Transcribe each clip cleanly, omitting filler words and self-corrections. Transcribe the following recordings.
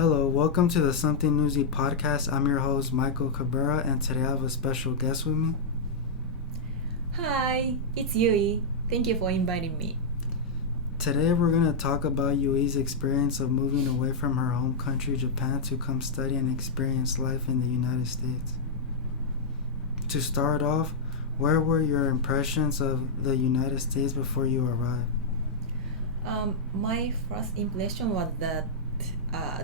Hello, welcome to the Something Newsy podcast. I'm your host, Michael Cabrera, and today I have a special guest with me. Hi, it's Yui. Thank you for inviting me. Today we're going to talk about Yui's experience of moving away from her home country, Japan, to come study and experience life in the United States. To start off, where were your impressions of the United States before you arrived? My first impression was that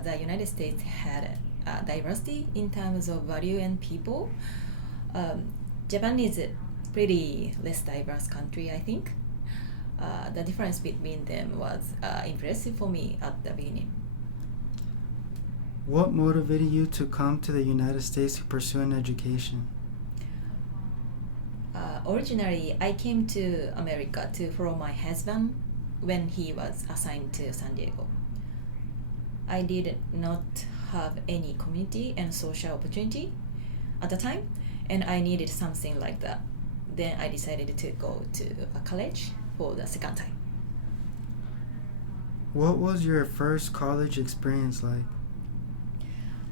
the United States had diversity in terms of value and people. Japan is a pretty less diverse country, I think. The difference between them was impressive for me at the beginning. What motivated you to come to the United States to pursue an education? Originally, I came to America to follow my husband when he was assigned to San Diego. I did not have any community and social opportunity at the time, and I needed something like that. Then I decided to go to a college for the second time. What was your first college experience like?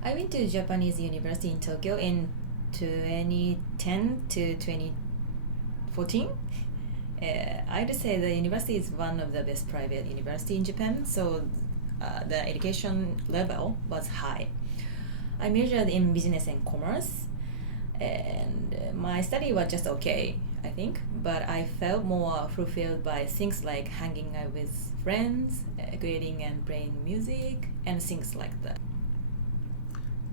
I went to Japanese University in Tokyo in 2010 to 2014. I'd say the university is one of the best private university in Japan, so the education level was high. I majored in business and commerce, and my study was just okay, I think, but I felt more fulfilled by things like hanging out with friends, creating and playing music, and things like that.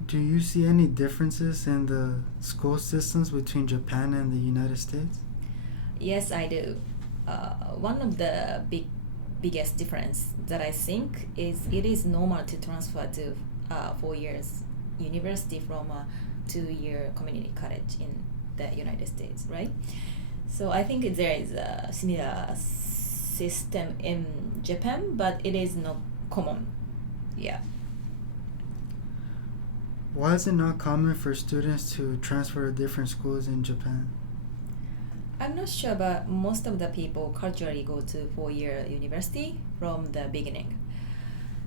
Do you see any differences in the school systems between Japan and the United States? Yes, I do. One of the biggest difference that I think is it is normal to transfer to 4 years university from a 2-year community college in the United States, right? So I think there is a similar system in Japan, but it is not common. Yeah. Why is it not common for students to transfer to different schools in Japan? I'm not sure, but most of the people culturally go to 4-year university from the beginning.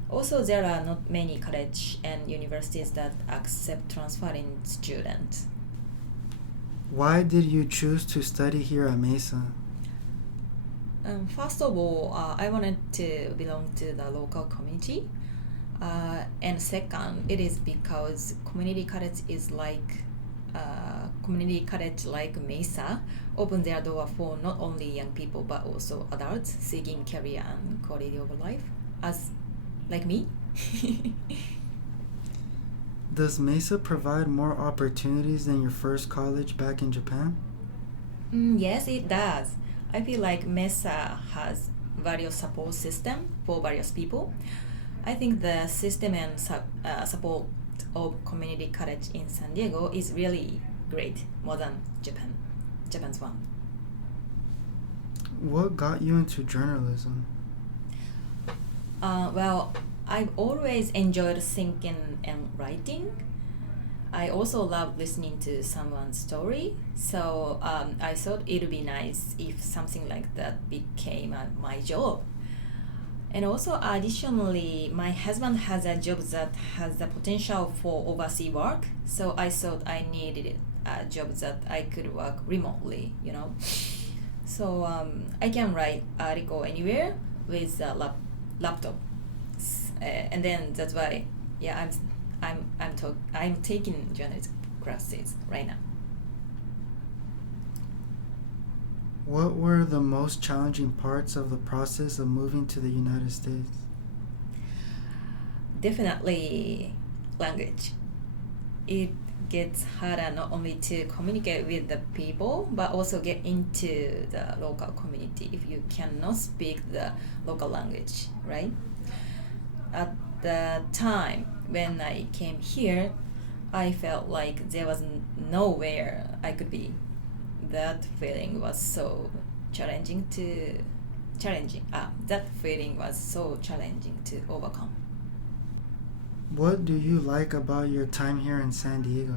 Also, there are not many college and universities that accept transferring students. Why did you choose to study here at Mesa? First of all, I wanted to belong to the local community. And second, it is because community college is like community college like Mesa open their door for not only young people but also adults seeking career and quality of life, as like me. Does Mesa provide more opportunities than your first college back in Japan? Yes, it does. I feel like Mesa has various support system for various people. I think the system and support of community college in San Diego is really great, more than Japan's one. What got you into journalism? Well, I've always enjoyed thinking and writing. I also love listening to someone's story, so I thought it would be nice if something like that became my job. And also, additionally, my husband has a job that has the potential for overseas work, so I thought I needed a job that I could work remotely, So I can write article anywhere with a laptop, and then that's why, yeah, I'm taking journalism classes right now. What were the most challenging parts of the process of moving to the United States? Definitely language. It gets harder not only to communicate with the people but also get into the local community if you cannot speak the local language, right? At the time when I came here, I felt like there was nowhere I could be. That feeling was so that feeling was so challenging to overcome. What do you like about your time here in San Diego?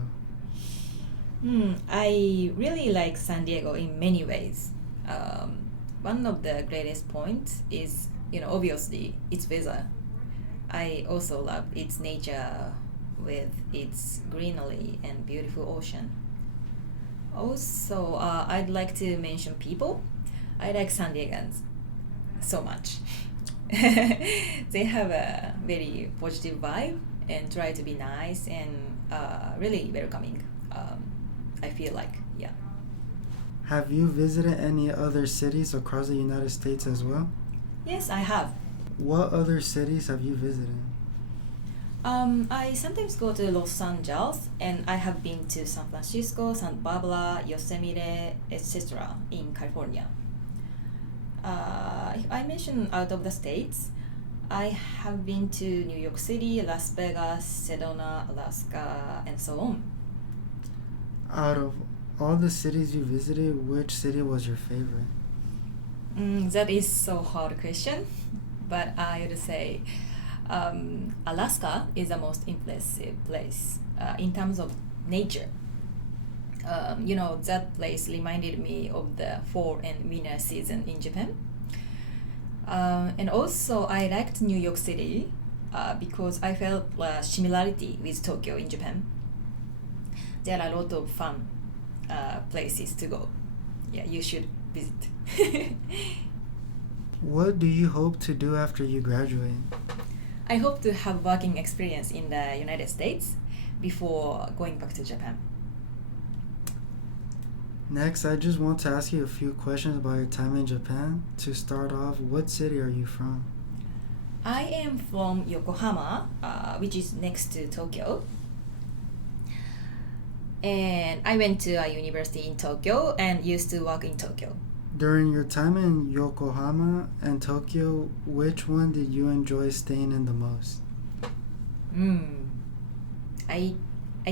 I really like San Diego in many ways. One of the greatest points is, obviously, its weather. I also love its nature with its greenery and beautiful ocean. Also, I'd like to mention people. I like San Diegans so much. They have a very positive vibe and try to be nice and really welcoming. I feel like, yeah. Have you visited any other cities across the United States as well? Yes, I have. What other cities have you visited? I sometimes go to Los Angeles, and I have been to San Francisco, Santa Barbara, Yosemite, etc. in California. If I mention out of the states, I have been to New York City, Las Vegas, Sedona, Alaska, and so on. Out of all the cities you visited, which city was your favorite? That is so hard question, but I would say Alaska is the most impressive place in terms of nature. That place reminded me of the fall and winter season in Japan. And also, I liked New York City because I felt a similarity with Tokyo in Japan. There are a lot of fun places to go. Yeah, you should visit. What do you hope to do after you graduate? I hope to have working experience in the United States before going back to Japan. Next, I just want to ask you a few questions about your time in Japan. To start off, what city are you from? I am from Yokohama, which is next to Tokyo. And I went to a university in Tokyo and used to work in Tokyo. During your time in Yokohama and Tokyo, which one did you enjoy staying in the most? I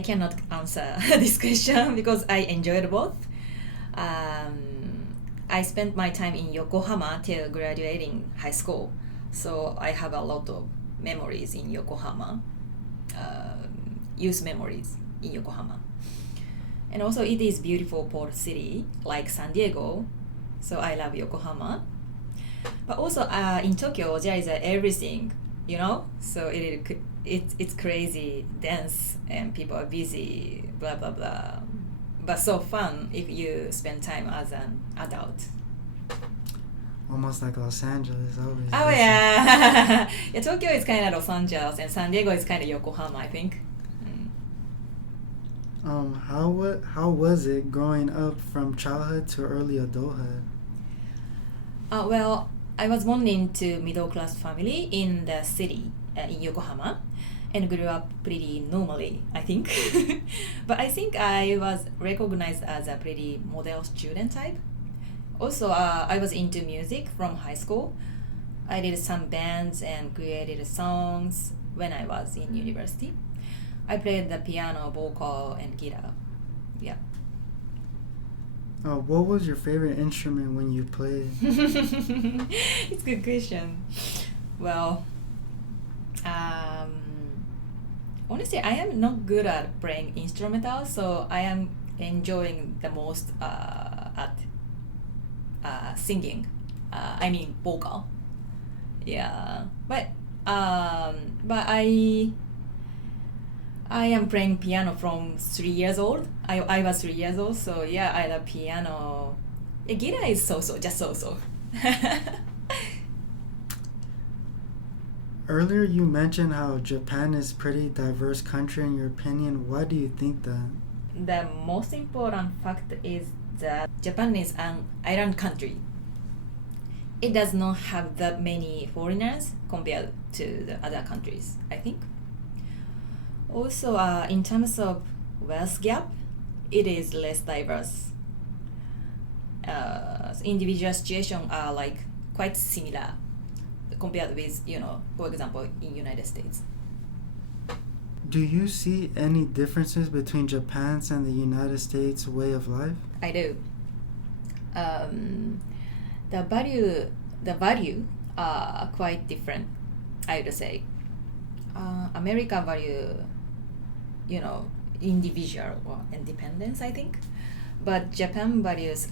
cannot answer this question because I enjoyed both. I spent my time in Yokohama till graduating high school, so I have a lot of memories in Yokohama, youth memories in Yokohama. And also it is beautiful port city like San Diego, so I love Yokohama. But also in Tokyo there is everything, so it's crazy, dense, and people are busy, blah blah blah. But so fun if you spend time as an adult. Almost like Los Angeles, always. Oh yeah. Yeah, Tokyo is kind of Los Angeles and San Diego is kind of Yokohama, I think. How was it growing up from childhood to early adulthood? Well, I was born into middle class family in the city in Yokohama, and grew up pretty normally, I think. But I think I was recognized as a pretty model student type. Also, I was into music from high school. I did some bands and created songs when I was in university. I played the piano, vocal, and guitar. Yeah. What was your favorite instrument when you played? It's a good question. Well, honestly, I am not good at playing instrumental, so I am enjoying the most at singing. I mean vocal. Yeah, but I am playing piano from 3 years old. I was 3 years old, so yeah, I love piano. Yeah, guitar is so-so, just so-so. Earlier you mentioned how Japan is pretty diverse country. In your opinion, why do you think that? The most important fact is that Japan is an island country. It does not have that many foreigners compared to the other countries, I think. Also, in terms of wealth gap, it is less diverse. Individual situations are like quite similar compared with, for example, in United States. Do you see any differences between Japan's and the United States way of life? I do. The value are quite different, I would say. America value, individual or independence, I think. But Japan values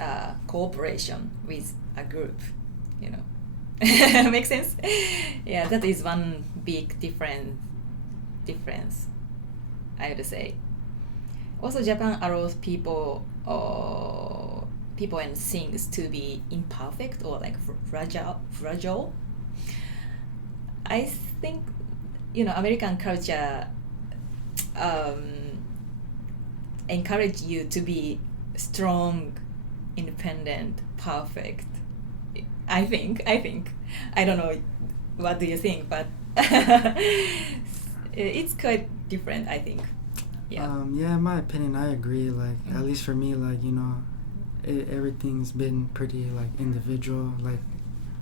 cooperation with a group, Make sense? Yeah, that is one big difference, I would say. Also, Japan allows people and things to be imperfect or like fragile. I think, American culture encourage you to be strong, independent, perfect. I think. I don't know. What do you think? But it's quite different, I think. Yeah. Yeah, in my opinion, I agree. Like, at least for me, like, everything's been pretty, like, individual. Like,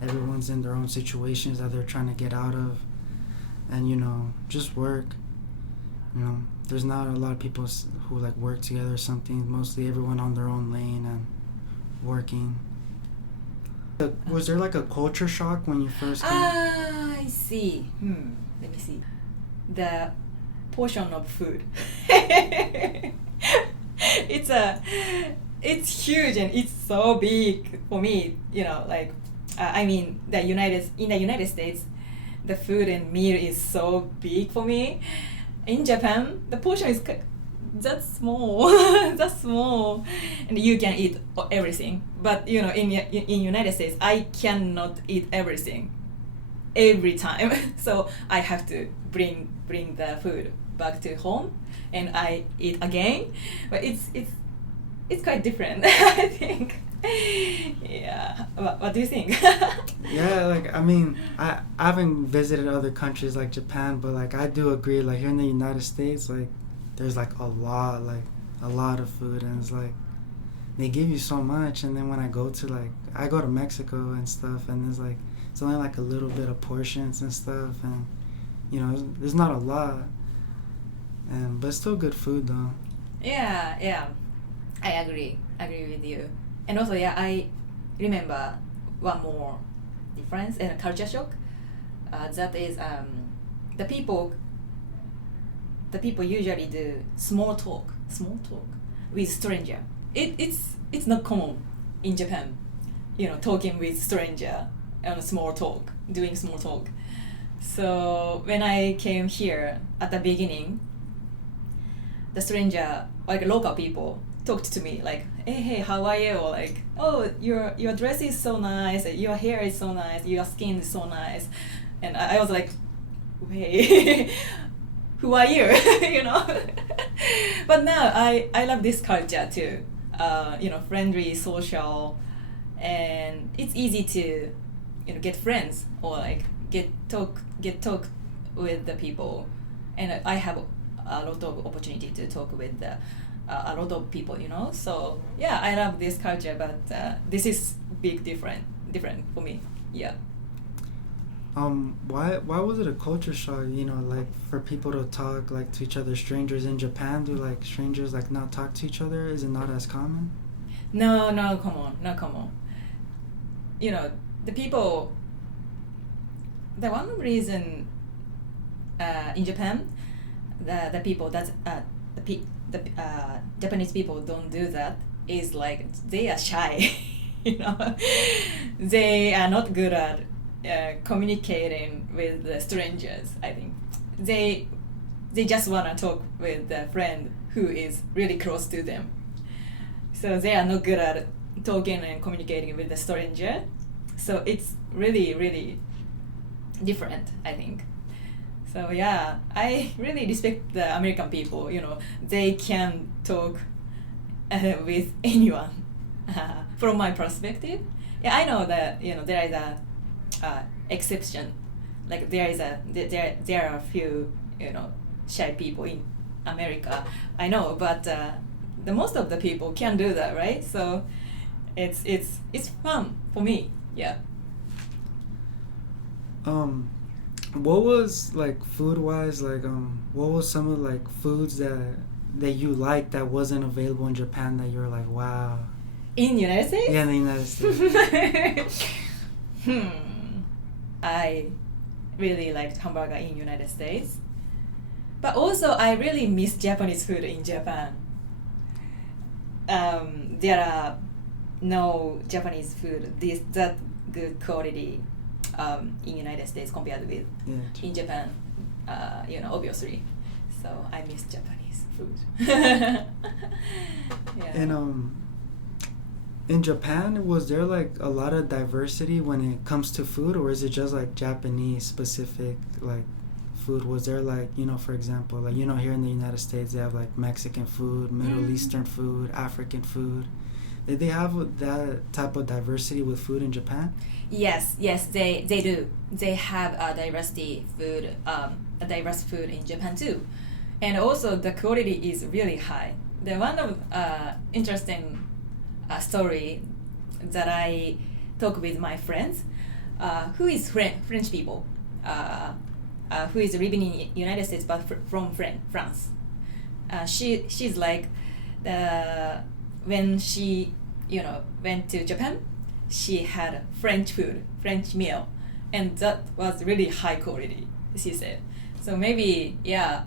everyone's in their own situations that they're trying to get out of. And, just work. There's not a lot of people who, like, work together or something. Mostly everyone on their own lane and working. Was there, like, a culture shock when you first came? I see. Let me see. The portion of food. It's huge and it's so big for me. I mean, in the United States, the food and meal is so big for me. In Japan, the portion is that small, and you can eat everything. But in United States, I cannot eat everything every time. So I have to bring the food back to home, and I eat again. But it's quite different, I think. Yeah. What do you think? Yeah, like, I mean, I haven't visited other countries like Japan, but, like, I do agree, like, here in the United States, like, there's, like, a lot of food, and it's, like, they give you so much, and then when I go to Mexico and stuff, and there's, like, it's only, like, a little bit of portions and stuff, and, there's not a lot, but it's still good food, though. Yeah. I agree with you. And also, I remember one more difference and culture shock. That is, the people usually do small talk with stranger. It's not common in Japan, talking with stranger and doing small talk. So when I came here at the beginning, the stranger, like local people, talked to me like, hey, how are you? Or like, oh, your dress is so nice, your hair is so nice, your skin is so nice. And I was like, wait, who are you? But now I love this culture too. Friendly, social, and it's easy to get friends or like get talk with the people. And I have a lot of opportunity to talk with a lot of people, So yeah, I love this culture, but this is different for me. Yeah. Why was it a culture shock? Like for people to talk like to each other, strangers in Japan? Do like strangers like not talk to each other? Is it not as common? No, come on, not common. The people. The one reason in Japan, the people that the Japanese people don't do that is like they are shy. They are not good at communicating with the strangers. I think they just want to talk with a friend who is really close to them. So they are not good at talking and communicating with the stranger. So it's really, really different, I think. So yeah, I really respect the American people. They can talk with anyone. From my perspective, yeah, I know that there is a exception. Like there are a few shy people in America. I know, but the most of the people can do that, right? So it's fun for me. Yeah. What was like food wise, like what was some of like foods that you liked that wasn't available in Japan that you were like, wow? In United States? Yeah, in the United States. I really liked hamburger in United States, but also I really miss Japanese food in Japan. There are no Japanese food that good quality in United States compared with Yeah. in Japan, obviously. So I miss Japanese food. Yeah. And in Japan, was there like a lot of diversity when it comes to food, or is it just like Japanese specific like food? Was there like, for example, like, here in the United States they have like Mexican food, Middle Eastern food, African food. Did they have that type of diversity with food in Japan? Yes, they do. They have a diverse food in Japan too, and also the quality is really high. The one of interesting story that I talk with my friends, who is French people, who is living in United States but from France. She's like when she went to Japan, she had French meal, and that was really high quality, she said. So maybe definitely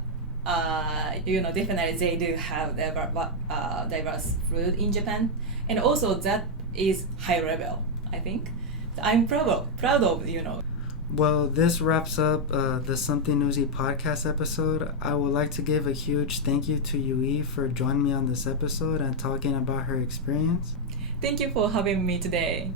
they do have diverse food in Japan, and also that is high level, I think. I'm proud of. Well, this wraps up the Something Newsy podcast episode. I would like to give a huge thank you to Yui for joining me on this episode and talking about her experience. Thank you for having me today.